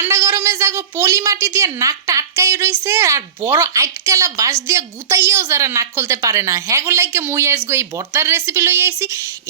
ঠান্ডা গরমে যাগো পলি মাটি দিয়ে নাকটা আটকাই রইছে আর বড় আটকালা বাঁশ দিয়ে গুতাইয়াও যারা নাক খুলতে পারে না। হ্যাঁ গো লাইকে, মুই আইসগো এই ভর্তার রেসিপি লই আইছি।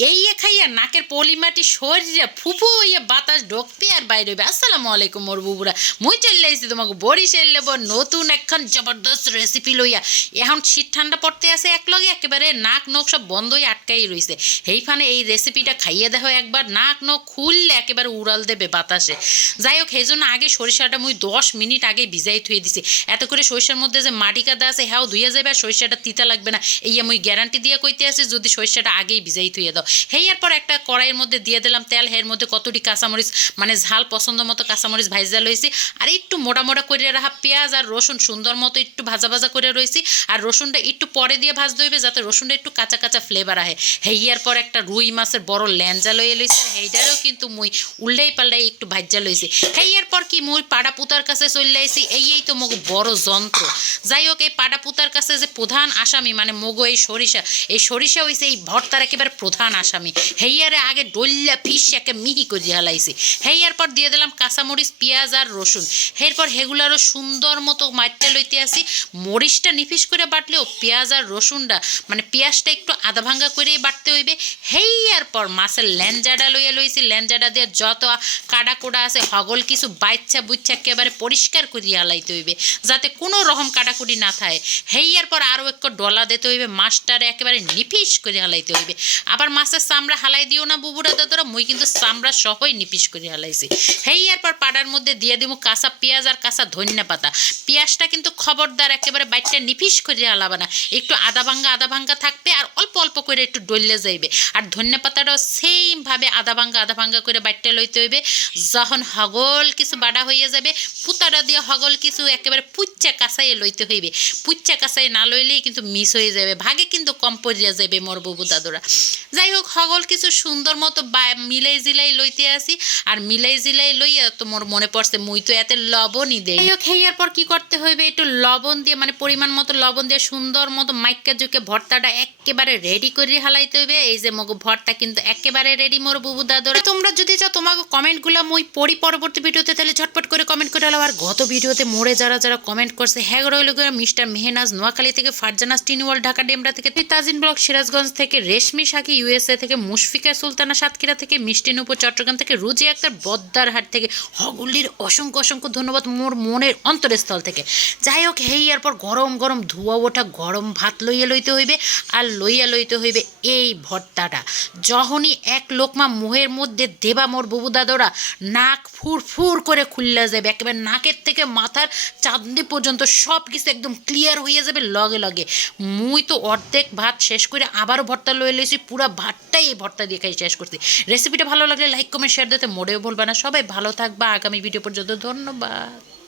এই খাইয়া নাকের পলি মাটি সরিয়ে ফুফু হইয়া বাতাস ঢোকপি আর বাইরে হইবে। আসসালামু আলাইকুম মোর বুবুরা। মুই চলে আইছি তোমাকে বরিশাল লেব নতুন একখান জবরদস্ত রেসিপি লইয়া। এখন শীত ঠান্ডা পড়তে আছে এক লগে, একেবারে নাক নখ সব বন্ধ হয়ে আটকাই রইছে। এইখানে এই রেসিপিটা খাইয়ে দেখো একবার, নাক নখ খুললে একেবারে উড়াল দেবে বাতাসে। যাই হোক, সেই জন্য আগে সরিষাটা মুই দশ মিনিট আগে ভিজাই থুয়ে দিছি। এত করে সরিষার মধ্যে যে মাটি কাদা আছে হ্যাঁ ধুয়ে যাবে আর সরিষাটা তিতা লাগবে না। এই মুই গ্যারান্টি দিয়ে কইতে আছে, যদি সরিষাটা আগেই ভিজাই থুয়ে দাও। হেয়ার পর একটা কড়াইয়ের মধ্যে দিয়ে দিলাম তেল, হের মধ্যে কতটি কাঁচামরিচ মানে ঝাল পছন্দ মতো কাঁচামরিচ ভাইজা লইছি। আর একটু মোটা মোটা করে রাখা পেঁয়াজ আর রসুন সুন্দর মতো একটু ভাজা ভাজা করে রয়েছি আর রসুনটা একটু পরে দিয়ে ভাজতে হইবে যাতে রসুনটা একটু কাঁচা কাঁচা ফ্লেভার আহে। হেয়ার পর একটা রুই মাছের বড় ল্যাঞ্জা লইয়ে লইছি। আর হেইটারও কিন্তু মুই উল্টাই পাল্টাই একটু ভাজ্যা লইছি। হেয়ার পর কি মুই পাড়া পুতার কাছে চলে আইছি এই তো মগু বড় যন্ত্র যাই হোক এই পাড়া পুতার কাছে যে প্রধান আসামি মানে মগু এই সরিষা এই সরিষা হইছে এই ভর্তার একেবারে প্রধান আসামি। হেয়ারে আগে ডল্লা ফিস একে মিহি করে হালাইছি হেয়ার পর দিয়ে দিলাম কাঁচামরিচ পেঁয়াজ আর রসুন এরপর হেগুলারও সুন্দর মতো মাইটটা লইতে আসি মরিচটা নিফিস করে বাটলেও পেঁয়াজ আর রসুনটা মানে পেঁয়াজটা একটু আধা ভাঙ্গা করেই বাটতে হইবে। হেয়ার পর মাছের ল্যাঞ্জাটা লইয়া লইছি ল্যাঞ্জাটা দিয়ে যত কাডা কোড়া আছে, হগল কিছু বাইচ্ছা বুচ্ছা একেবারে পরিষ্কার করিয়া হালাইতে হইবে, যাতে কোনো রকম কাটাকুটি না থাকে। হেয়ার পর আরও একটু ডলা দিতে হইবে, মাছটারে একেবারে নিফিস করে হালাইতে হইবে। আবার মাছের চামড়া হালাই দিও না বুবুরা দাদরা, মুই কিন্তু চামড়া সহই নিপিস করে হালাইছি হেয়ার পর পাড়ার মধ্যে দিয়ে দিব কাঁচা পেঁয়াজ আর কাঁচা ধনিয়া পাতা। পেঁয়াজটা কিন্তু খবরদার একেবারে বাইটটা নিফিস করে হালাবে না। একটু আদা ভাঙ্গা আদা ভাঙ্গা থাকবে আর অল্প অল্প করে একটু ডললে যাইবে। আর ধনিয়া পাতাটাও সেমভাবে আদা ভাঙ্গা আদা ভাঙ্গা করে বাইটটা লইতে হইবে। যখন হগল কিছু বাড়া হইয়া যাবে পুতাটা দিয়ে হগল কিছু একেবারে পুচ্চা কাঁচাইয়ে লইতে হইবে। পুচ্চা কাঁচাই না লইলেই কিন্তু মিস হয়ে যাবে, ভাগে কিন্তু কম পড়িয়া যাবে মোর বুবু দাদুরা। যাই হোক, হগল কিছু সুন্দর মতো বা মিলাই জিলাই লইতে আসি, আর মিলাই জিলাই লইয়া তো মোর মনে পড়ছে মুই তো এতে লবণই দেই। যাই হোক হেয়ার পর কি করতে হইবে? একটু লবণ দিয়ে মানে পরিমাণ মতো লবণ দিয়ে, সুন্দর মতো মাইকা জুকে ভর্তাটা একেবারে রেডি করে হালাইতে হইবে। এই যে মগু ভর্তা কিন্তু একেবারে রেডি মোর বুবু দাদুরা। তোমরা যদি চাও, তোমাকে কমেন্টগুলো মুই পড়ি পরবর্তী ভিডিওতে তাহলে ঝটপট করে কমেন্ট করে হলো আর গত ভিডিওতে মোড়ে যারা যারা কমেন্ট করছে হ্যাঁ রইল মিস্টার মেহনাজ নোয়াখালী থেকে ফারজানাস টিনওয়াল ঢাকা ডেমরা থেকে, তাজিন ব্লক সিরাজগঞ্জ থেকে, রেশমি সাকি ইউএসএ থেকে, মুশফিকা সুলতানা সাতক্ষীরা থেকে, মিষ্টি নুপুর চট্টগ্রাম থেকে, রুজি আক্তার বদ্দারহাট থেকে, হগুলির অসংখ্য অসংখ্য ধন্যবাদ মোর মনের অন্তরস্থল থেকে। যাই হোক, হেই, এরপর গরম গরম ধোয়া ওঠা, গরম ভাত লইয়া লইতে হইবে, আর লইয়া লইতে হইবে এই ভর্তাটা। যখনই এক লোকমা মোহের মধ্যে দেবা মোর বুবু দাদরা, নাক ফুর ফুর করে খুললে যাবে। একেবারে নাকের থেকে মাথার চাঁদনি পর্যন্ত সব কিছু একদম ক্লিয়ার হয়ে যাবে লগে লগে। মুই তো অর্ধেক ভাত শেষ করে আবারও ভর্তা লয়ে লইছি, পুরো ভাতটাই এই ভর্তা দিয়ে খাই শেষ করছি। রেসিপিটা ভালো লাগলে লাইক কমেন্ট শেয়ার দিতে মোড়েও বলবা না। সবাই ভালো থাকবা। আগামী ভিডিও পর্যন্ত ধন্যবাদ।